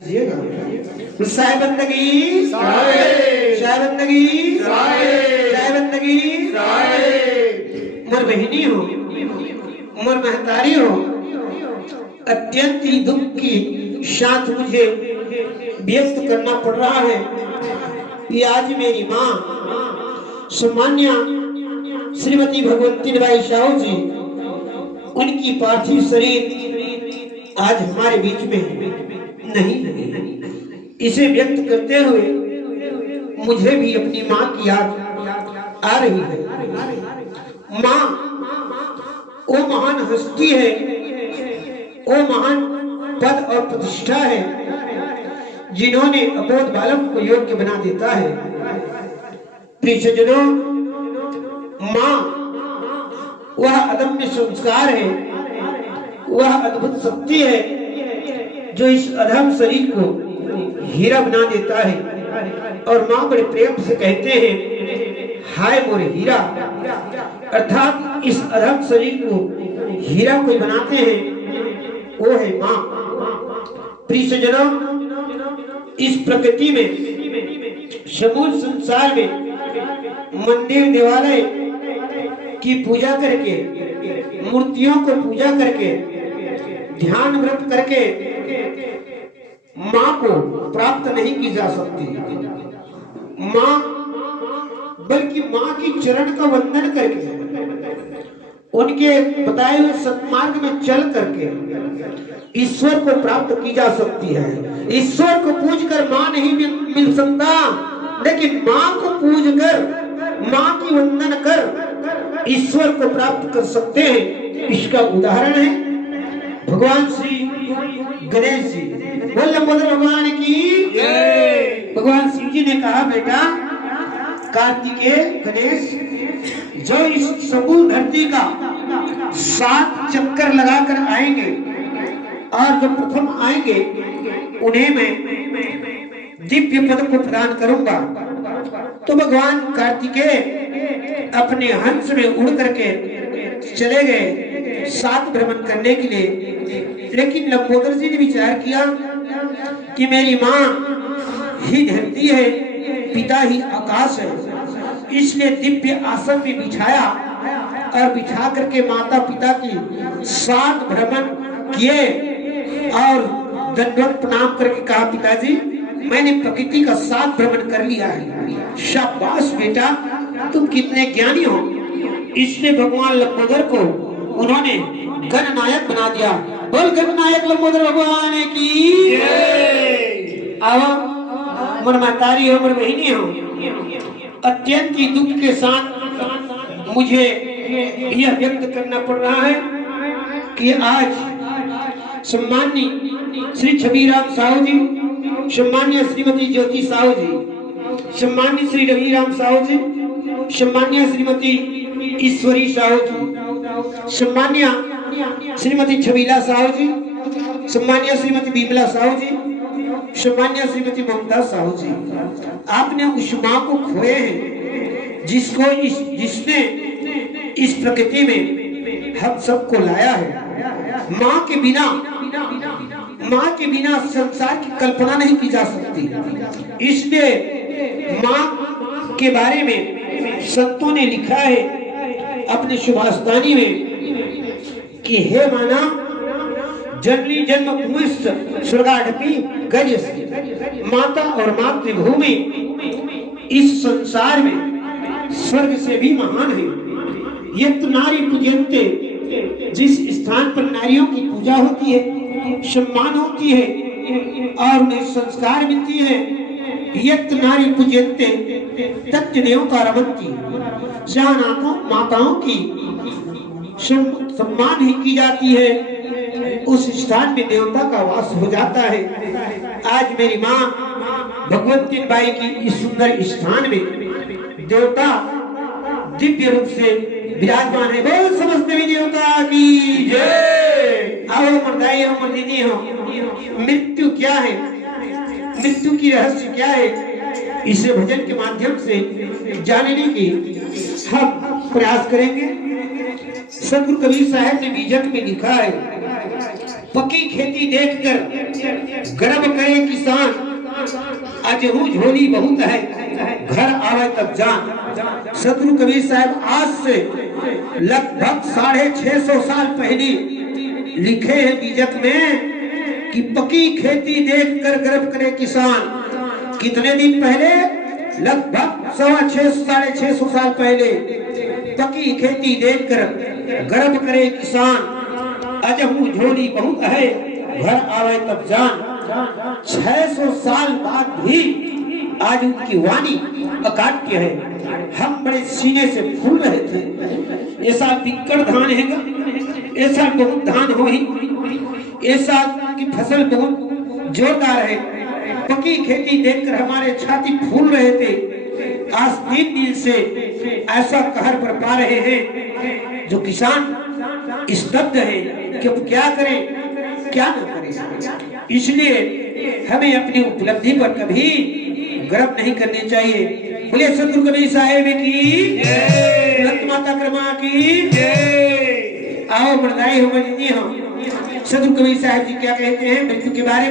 साहेबंदगी साहेबंदगी साहेबंदगी मोर बहनी हो, मोर महतारी हो, अत्यंत ही दुख की साथ मुझे व्यक्त करना पड़ रहा है कि आज मेरी माँ सम्मान्य श्रीमती भगवती बाई साहू जी, उनकी पार्थिव शरीर आज हमारे बीच में नहीं। इसे व्यक्त करते हुए मुझे भी अपनी माँ की याद आ रही है। माँ वो महान हस्ती है, वो महान पद और प्रतिष्ठा है जिन्होंने अबोध बालक को योग्य बना देता है। प्रियजनों, माँ वह अदम्य संस्कार है, वह अद्भुत शक्ति है जो इस अधम शरीर को हीरा बना देता है। और माँ बड़े प्रेम से कहते हैं, हाय मोरे हीरा, अर्थात इस अधम शरीर को हीरा कोई बनाते हैं वो है माँ। प्रियजनों, इस प्रकृति में, समूल संसार में मंदिर देवालय की पूजा करके, मूर्तियों को पूजा करके, ध्यान व्रत करके माँ को प्राप्त नहीं की जा सकती। माँ बल्कि माँ की चरण का वंदन करके, उनके बताए हुए सत्मार्ग में चल करके ईश्वर को प्राप्त की जा सकती है। ईश्वर को पूज कर माँ नहीं मिल सकता, लेकिन माँ को पूज कर, माँ की वंदन कर ईश्वर को प्राप्त कर सकते हैं। इसका उदाहरण है भगवान श्री गणेश जी। बोल लंबोदर भगवान की जय। भगवान शिव जी ने कहा, बेटा कार्तिकेय गणेश जो इस समूल धरती का 7 चक्कर लगाकर आएंगे और जो प्रथम आएंगे उन्हें मैं दिव्य पद को प्रदान करूंगा। तो भगवान कार्तिकेय अपने हंस में उड़ करके चले गए 7 भ्रमण करने के लिए। लेकिन लंबोदर जी ने विचार किया कि मेरी माँ ही धरती है, पिता ही आकाश है, इसलिए दिव्य आसन में बिछाया और बिछा करके माता पिता की 7 भ्रमण किए और दंडवत प्रणाम करके कहा, पिताजी मैंने प्रकृति का 7 भ्रमण कर लिया है। शाबाश बेटा, तुम कितने ज्ञानी हो। इसलिए भगवान लंबोदर को उन्होंने गणनायक बना दिया। बोल गणनायक लंबोदर भगवान की जय। आओ मोर महतारी हो, मोर बहिनी हो, अत्यंत ही दुख के साथ मुझे यह व्यक्त करना पड़ रहा है कि आज सम्मान्य श्री छबीराम साहू जी, सम्मान्य श्रीमती ज्योति साहू जी, सम्मान्य श्री रविराम साहू जी, सम्मान्य श्रीमती ईश्वरी साहू जी, सम्मान्य श्रीमती छबीला साहू जी, सम्मान्य श्रीमती बिमला साहू जी, सम्मान्य श्रीमती ममता साहू जी, आपने उस माँ को खोए हैं जिसने इस प्रकृति में हम सबको लाया है। माँ के बिना संसार की कल्पना नहीं की जा सकती। इसलिए माँ के बारे में संतों ने लिखा है अपने शुभास्तानी में कि हे माना जननी जन्म भूमिश्च स्वर्गाढपी गजसी, माता और मातृभूमि इस संसार में स्वर्ग से भी महान है। ये तो नारी पूजनते, जिस स्थान पर नारियों की पूजा होती है, सम्मान होती है और उन्हें संस्कार मिलती है, यत् नारी पूजनते तत् देवता रमन्ति, जहाँ माताओं की सम्मान ही की जाती है, उस स्थान में देवता का वास हो जाता है। आज मेरी माँ भगवती बाई की इस सुंदर स्थान में देवता दिव्य रूप से विराजमान है। बोल समस्त देवी देवता की जय। आओ मर्दाई हो, मर्दिनी हो, मृत्यु क्या है, मृत्यु की रहस्य क्या है, इसे भजन के माध्यम से जानने की हम प्रयास करेंगे। सदगुरु कबीर साहब ने बीजक में लिखा है, पकी खेती देखकर गर्व करे किसान, अजहू झोली बहुत है घर आवे तब जान। सतगुरु कबीर साहब आज से लगभग 650 साल पहले लिखे हैं बीजक में कि पकी खेती देखकर गर्व करे किसान। कितने दिन पहले? लगभग 650 साल पहले पकी खेती देखकर गर्व करे किसान, अजहू झोली बहुत है घर आवे तब जान। 600 साल बाद भी आज उनकी वाणी अकाट्य है। हम बड़े सीने से फूल रहे थे, ऐसा बिक्कड़ धान हैगा, ऐसा बहुत धान हो ही, ऐसा की फसल बहुत जोरदार है। पकी खेती देखकर हमारे छाती फूल रहे थे। आज 3 दिन से ऐसा कहर पर पा रहे हैं जो किसान स्तब्ध है कि अब क्या करें क्या न करें। इसलिए हमें अपनी उपलब्धि पर कभी गर्व नहीं करनी चाहिए। बोले सतगुरु कबीर साहिब की जय, माता कर्मा की जय। आओ बधाई हो, बजनी हो। सतगुरु कबीर साहिब जी क्या कहते हैं मृत्यु के बारे में?